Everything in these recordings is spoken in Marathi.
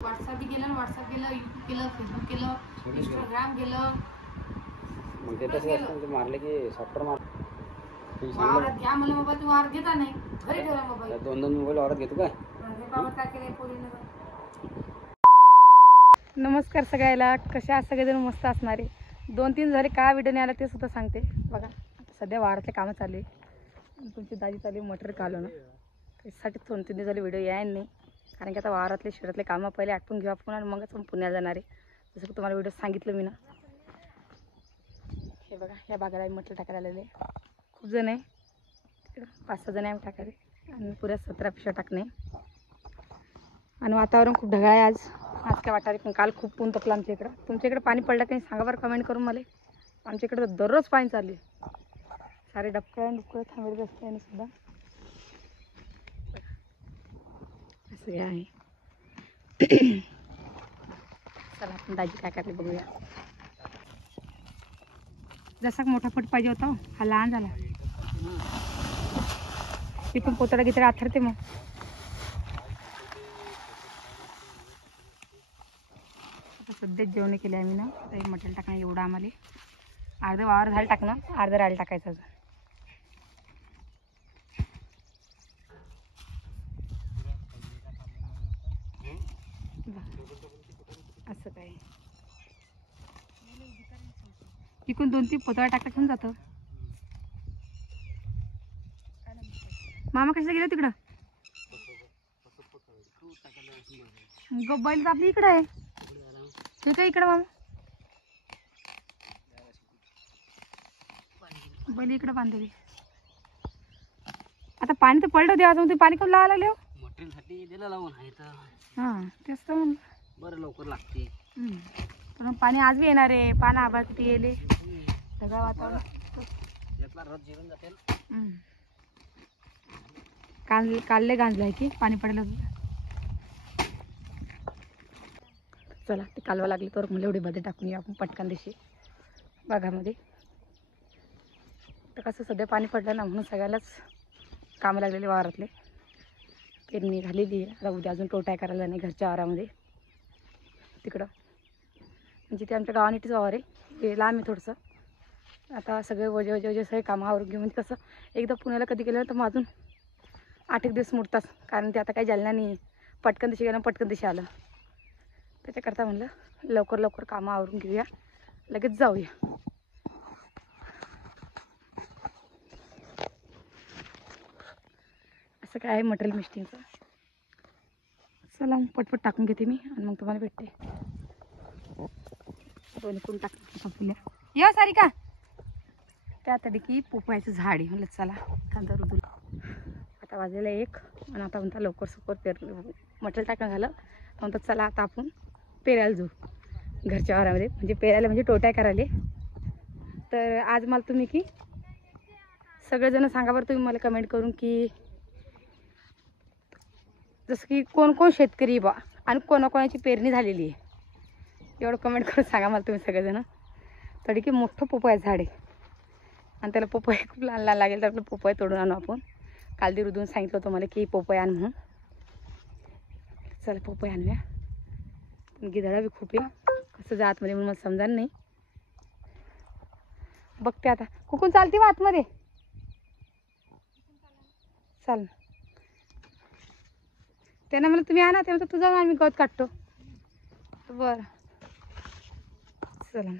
व्हॉट्सअप गेलं, व्हॉट्सअप गेलं, यूट्यूब केलं, फेसबुक केलं, इंस्टाग्राम गेलं. मग ते तसं असतं, ते मारले की सॉफ्टवेअर मार. वावरात घ्या मला मोबाईल, तू वावरात घेता नाही, घरी ठेवला मोबाईल. दोन मोबाईल वावरात घेतो काय? काय केलंय पोरीनं? नमस्कार सगळ्याला, कशा आहात सगळेजण? मस्त असणारे. 2-3 झाले का व्हिडिओ नाही आला ते सुद्धा सांगते. बघा सध्या वावरातले कामं चालू आहे. तुमची दाजी चालू मटर काढलो ना, त्याच्यासाठी 2-3 दिवस झाले व्हिडिओ यायला नाही. कारण की आता वावरातले शेतातले कामं पहिले आटपून घेऊ आपण आणि मगच आपण पुण्याला जाणार आहे. जसं की तुम्हाला व्हिडिओ सांगितलं मी ना. हे बघा या बागाला मटर टाकायला आलेले खूप जण आहे, 5-6 जण आहे आम्ही टाकायला आणि पुऱ्या 17 पिशव्या टाकणे. आणि वातावरण खूप ढगाळ आहे आज काय वाटारे, पण काल खूप ऊन तपलं आमच्या इकडं. तुमच्या इकडे पाणी पडलं काही सांगा बरं कमेंट करून मला. आमच्या इकडे तर दररोज पाणी चालू आहे. सारे डबकळं थांबेल रस्त्याने सुद्धा असं आहे. चला आपण दाजी काय करते बघूया. जसा मोठा पट पाहिजे होता हा लहान झाला. ती पण पोतडा गितडा आथरते. मग आता सध्याच जेवण केले आम्ही ना. तर मटण टाकणं एवढं आम्हाला अर्धं वावर झालं टाकणं, अर्धं राहिलं टाकायचं अजून. असं काय इकडून 2-3 पोतळा टाकला घेऊन जातं. मामा कशाला गेला तिकडं? बैल तर आपली इकडं आहे. ते काय इकडं मामा बैल इकडं बांधले. आता पाणी तर पडलं देवाचं, पाणी करून लावायला लागले. मटेरियलसाठी दिलं लावून आहे तर. हां तेच तर म्हणलं बरं लवकर लागते. पण पाणी आज बी येणार आहे. पाना आभाळ किती येले, ढगाळ वातावरण. यातला रस जिरून जाते. कालले गांजलं आहे की पाणी पडलं. चला ते कालवा लागली तर मला एवढी मध्ये टाकून येऊ आपण पटकन दिशी बागामध्ये. तर कसं सध्या पाणी पडलं ना, म्हणून सगळ्यालाच कामं लागलेले वावरातले. पेरणी झालेली आहे. आता उद्या अजून टोटाय करायला नाही घरच्या वावरामध्ये तिकडं. म्हणजे ते आमच्या गावानीच वावर आहे, ते लांब आहे थोडंसं. आता सगळे वजे सगळे कामावरून घेऊन कसं एकदा पुण्याला कधी गेलं तर मग अजून 8-1 दिवस मुडतात. कारण ते आता काही जालना नाही, पटकन दिशी गेलं पटकन दिशी आलं. त्याच्याकरता म्हणलं लवकर कामं आवरून घेऊया, लगेच जाऊया. असं काय आहे मटेरियल मिस्टिंगचं. चला मग पटपट टाकून घेते मी आणि मग तुम्हाला भेटते. दोन्ही करून टाकून फुल्या या सारिका. त्यासाठी की पोपळाचं झाड आहे. म्हणलं चला कांदा रुजून. आता वाजलेला 1 आणि आता म्हणता लवकर मटेरियल टाकणं झालं म्हणतात चला आता आपण पेरायला जाऊ घरच्या वावरामध्ये. म्हणजे पेरायला म्हणजे टोट्या करायला. तर आज मला तुम्ही की सगळेजण सांगा बरं तुम्ही मला कमेंट करून की जसं की कोण शेतकरी बा आणि कोणाकोणाची पेरणी झालेली आहे, एवढं कमेंट करून सांगा मला तुम्ही सगळेजण. तरी की मोठं पोपळाचं झाड आहे आणि त्याला पोपळ खूप लहान लागेल, तर आपलं पोपळ तोडून आणू आपण. काल दी रुदून सांगितलं होतं मला की पोपळ आण म्हणून. चला पोपळ आणूया. पण गिधाडा बी खूप आहे, कसं जा आतमध्ये म्हणून मला समजा नाही. बघते आता कुकून चालते वा आतमध्ये. चाल त्यांना मला तुम्ही आणा, ते म्हणतात तुझा आम्ही गवत काढतो. बरं चला.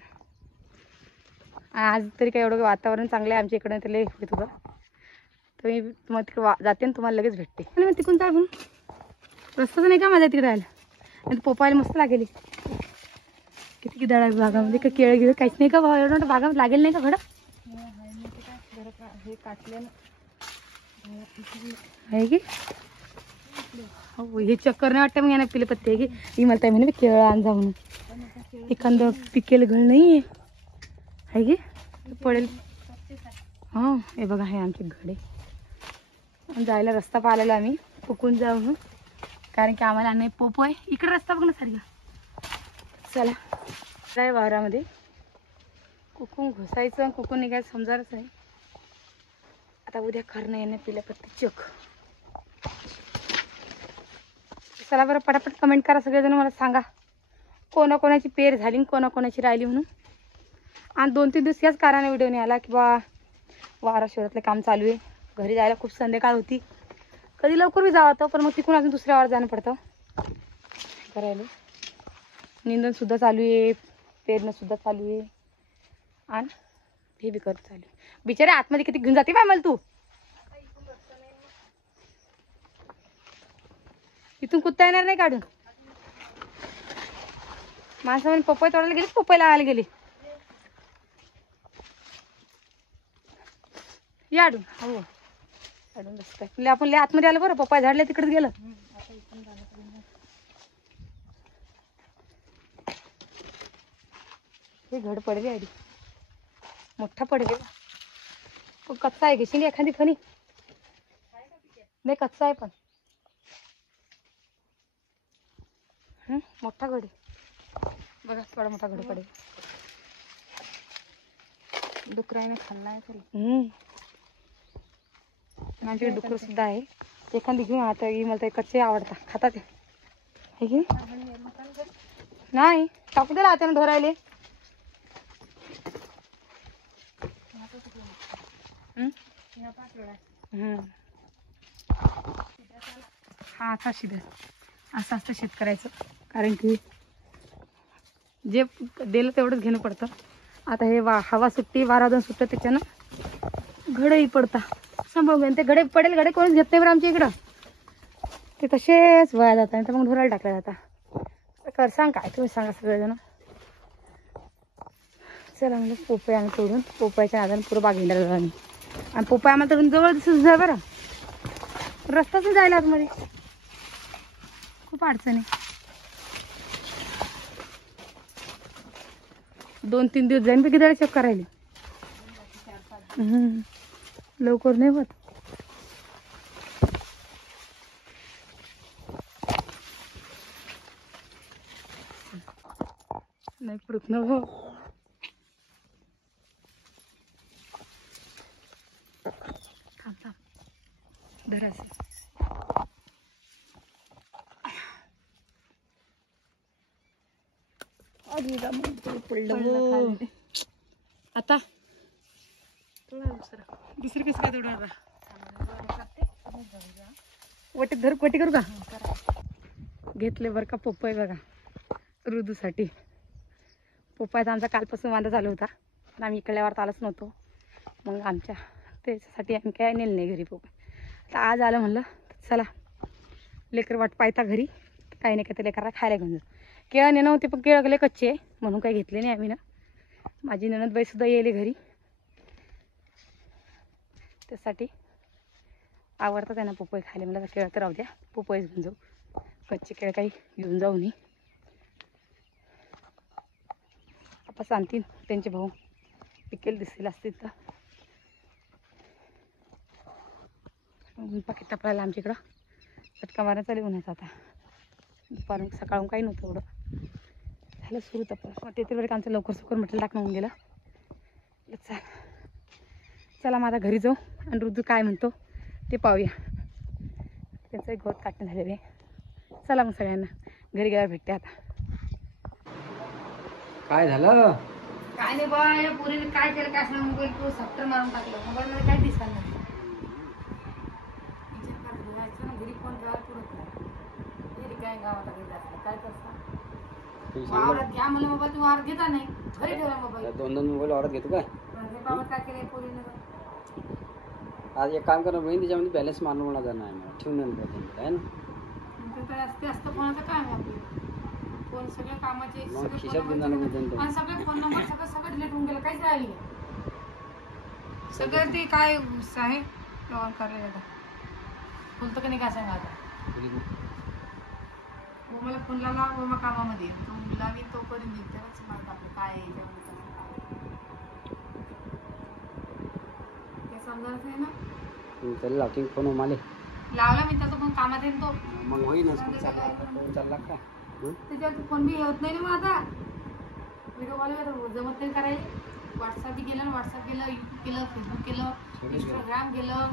आज तरी काय एवढं वातावरण चांगलं आहे आमच्या इकडं, ते लय येत होतं. तर मी तुम्हाला तिकडे जाते आणि तुम्हाला लगेच भेटते. आणि मग तिकडून काय म्हणून रस्ताच नाही का माझ्या तिकडे राहायला. आणि पोपायला मस्त लागेल. किती दळा भागामध्ये का केळं गिळं काहीच नाही का एवढं मोठं भागामध्ये लागेल नाही का घडं. हे काटले आहे की हो, हे चक्कर नाही वाटतं. मग यांना पिले पत्ते आहे की ही मला काय म्हणे केळं आणजा म्हणून. एखादं पिकेल घड नाही आहे की पडेल. हां हे बघा हे आमचे घडे. जायला रस्ता पाहिलेला आम्ही फुकून जाऊ म्हणून, कारण की आम्हाला नाही पोपो आहे इकडे रस्ता बघ ना सारखा. चला जाय वावरामध्ये. कुकून घुसायचं कुकून निघायचं समजायच आहे. आता उद्या खरणं येणं पिल्या पत्ती चक. चला बरं पटापट कमेंट करा सगळेजण, मला सांगा कोणाकोणाची पेर झाली आणि कोणाकोणाची राहिली म्हणून. आणि 2-3 दिवस याच कारणाने व्हिडिओ नाही आला की बा वारा शहरातलं काम चालू आहे, घरी जायला खूप संध्याकाळ होती, कधी लवकर बी जावं होतं पण मग तिकडून अजून दुसऱ्या वावर जाणं पडतं करायला. निंदनसुद्धा चालू आहे, पेरणंसुद्धा चालू आहे आणि हे बी करत चालू आहे. बिचारे आतमध्ये किती घेऊन जाते बाय मला तू. इथून कुत्ता येणार नाही काढून. माणसामध्ये पपई तोडायला गेली, पपई लावायला गेली. या अडून हो अडून बस काय आपण आतमध्ये आलं बरं, पपई झाडल्या तिकडे गेलं. हे घड पडले आधी मोठा पडले, कच्चा आहे घेशील एखादी फणी नाही, कच्चा आहे पण मोठा घड आहे बघा, थोडा मोठा घड पडेल. डुकराने खाल्ला आहे तरी. माझ्याकडे डुकर सुद्धा आहे, एखादी घेऊन आता मला ते कच्चे आवडतात, खातात ते आहे की नाही. टाकू दे राहते ना ढोरायले. हा असा शिदा असं असतं शेतकऱ्याचं, कारण की जे दिलं तेवढंच घेणं पडतं. आता हे हवा सुट्टी वारा सुट्ट त्याच्यानं घडही पडता सांभाळून घेऊन. ते घडे पडेल, घडे कोणीच घेत नाही बरं आमच्या इकडं, ते तसेच वया जातात तर मग ढोरायला टाकल्या जातात. कर सांग काय तुम्ही सांगा सगळेजण. चला म्हणजे पोपई आम्ही तोडून पोपयाच्या नादाने पुरं बाग हिंडायला झाला आम्ही. आणि पोपई आम्हाला तोडून जवळ दिसत जा बरं, रस्ताच जायला आतमध्ये खूप अडचण आहे. 2-3 दिवस जाईन किती चेक करायला. लवकर नाही होत. नाही पडत ना हो. थांब थांब धरायचं. आता दुसरी कसं काय तोडणार वटी धर, वटी करू का. घेतले बरं का पोपई बघा ऋदूसाठी. पोपईचा आमचा कालपासून वांदा चालू होता पण आम्ही इकडल्या वारात आलोच नव्हतो, मग आमच्या त्याच्यासाठी आम्ही काय नेलं नाही घरी पोपई. आता आज आलं म्हणलं चला लेकर वाट पाहता घरी, काही नाही काय लेकरला खायला घेऊन जाऊ. केळं नेणं होते पण केळं गेले कच्चे म्हणून काही घेतले नाही आम्ही ना. माझी ननदबाईसुद्धा येईल घरी, त्यासाठी आवडतं त्यांना पोपई खायला. मला केळं तर राहू द्या, पोपईच घेऊन जाऊ, कच्चे केळं काही घेऊन जाऊ नये. आपण सांगतील त्यांचे भाऊ पिकेल दिसेल असतील तर. पाकिट टपरायला आमच्या इकडं चटका मारायला चालू उन्हायचा. आता दुपारून सकाळून काही नव्हतं एवढं झालं सुरू तपलं. ते बरं आमचं लवकर सुकर म्हटलं टाकणं होऊन गेलं. चला माझा घरी जाऊ आणि ऋतू काय म्हणतो ते पाहूया. त्यांचं एक गवत काटणं झालेलं आहे. चला मग सगळ्यांना घरी गेल्यावर भेटते. आता काय झालं काय नाही बा, या पोरीने काय केलं काय सांग, मोबाईल तू सप्टर मारून टाकलं, मोबाईल मध्ये काय दिसणार नाही. घरी फोन ठेवायला पुरत नाही, घरी काय गावाला घरी जायचं काय करता. वावरात घ्या मला मोबाईल, तू वावरात घेता नाही, घरी ठेवला मोबाईल. 2 मोबाईल वावरात घेतो काय. हे बाबा काय केलं पोरीने. आज एक काम करा बहीण, त्याच्यामध्ये बॅलन्स मारून मला जाणार आहे, ठेवून आहे ना. असते असतं कोणाचं काय आपलं फोन सगळे कामाचे खिशात घेऊन जाणार आणि सगळे फोन नंबर सगळं डिलीट होऊन गेलं, काहीच राहिलं सगळं. ते काय आहे लॉग करायला आता बोलतं का नाही काय सांगा. आता हो मला फोन लावला हो मग कामामध्ये तो लावी तोपर्यंत येईल त्यालाच माहित आपलं काय आहे ते समजायचं आहे ना. त्याला लावते फोन मला लावला मी त्याचा पण कामात येईल तो मग होईल चालला का त्याच्यावर फोन बी होत नाही ना. मग आता व्हिडिओ कॉल जमत नाही करायला. व्हॉट्सअप बी केलं, व्हॉट्सअप केलं, यूट्यूब केलं, फेसबुक केलं, इंस्टाग्राम केलं,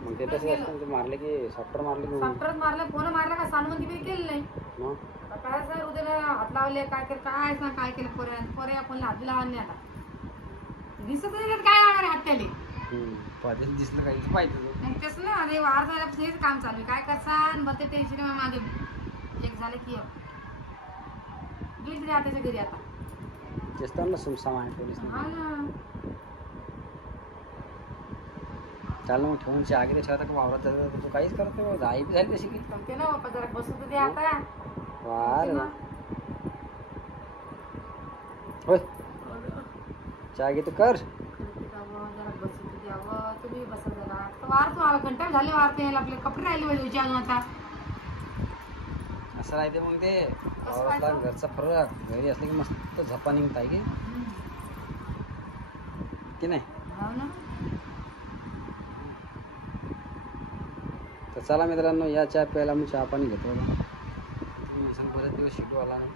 मग ते तसं असतं, ते मारले की सॉफ्टवेअर मारले की सॉफ्टवेअर मारलं, फोन मारला का सानूमध्ये मी केलं नाही. मग आता काय सर उद्याला हात लावले काय केलं काय ना काय केलं पोऱ्या या फोनला हात लावून नाही आता दिसत नाही तर काय लागणार आहे हात त्याले. पाहिजे दिसलं काही पाहिजे. मग तेच ना अरे वार झाल्यापासून हेच काम चालू आहे. काय करसान बघते टेन्शन मागे एक झालं की गेली तरी आताच्या घरी आता. तेच तर ना सुमसाम आहे पोलीस. हा ना चाल मग ठेवून आगे ते ठेवता का वावरात जातं तू काहीच करत नाही. आई बी झाली तशी की सांगते ना बाप्पा जरा बसू तर दे आता. वार होय चहा घे तू कर. जरा बसू तर द्यावं तुम्ही बसा जरा. वार तू आला घंटा झाले वारते यायला आपले कपडे राहिले पाहिजे अजून आता. असं राहते मग ते वावरातला घरचा फरक. घरी असले की मस्त झप्पा निघताय की नाही. हो ना. तर चला मित्रांनो या चहा प्यायला मी चहा पाणी घेतो. बरेच दिवस शेटू आला नाही.